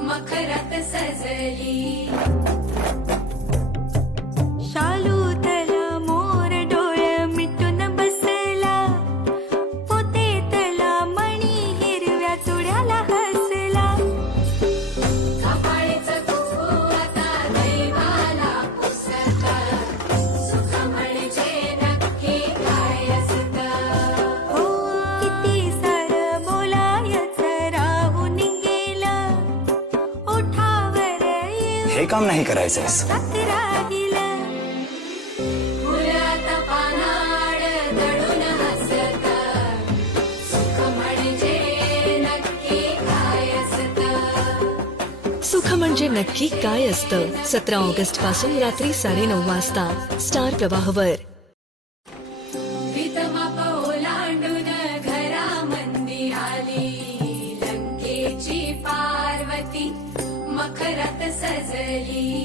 मखरात सजली. हे काम नाही करायचंयस हसतं. सुख म्हणजे नक्की काय असतं? सुख म्हणजे नक्की काय असतं? सतरा ऑगस्टपासून रात्री साडेनऊ वाजता स्टार प्रवाहवर. आली. लंकेची पार्वती मखरात सजली.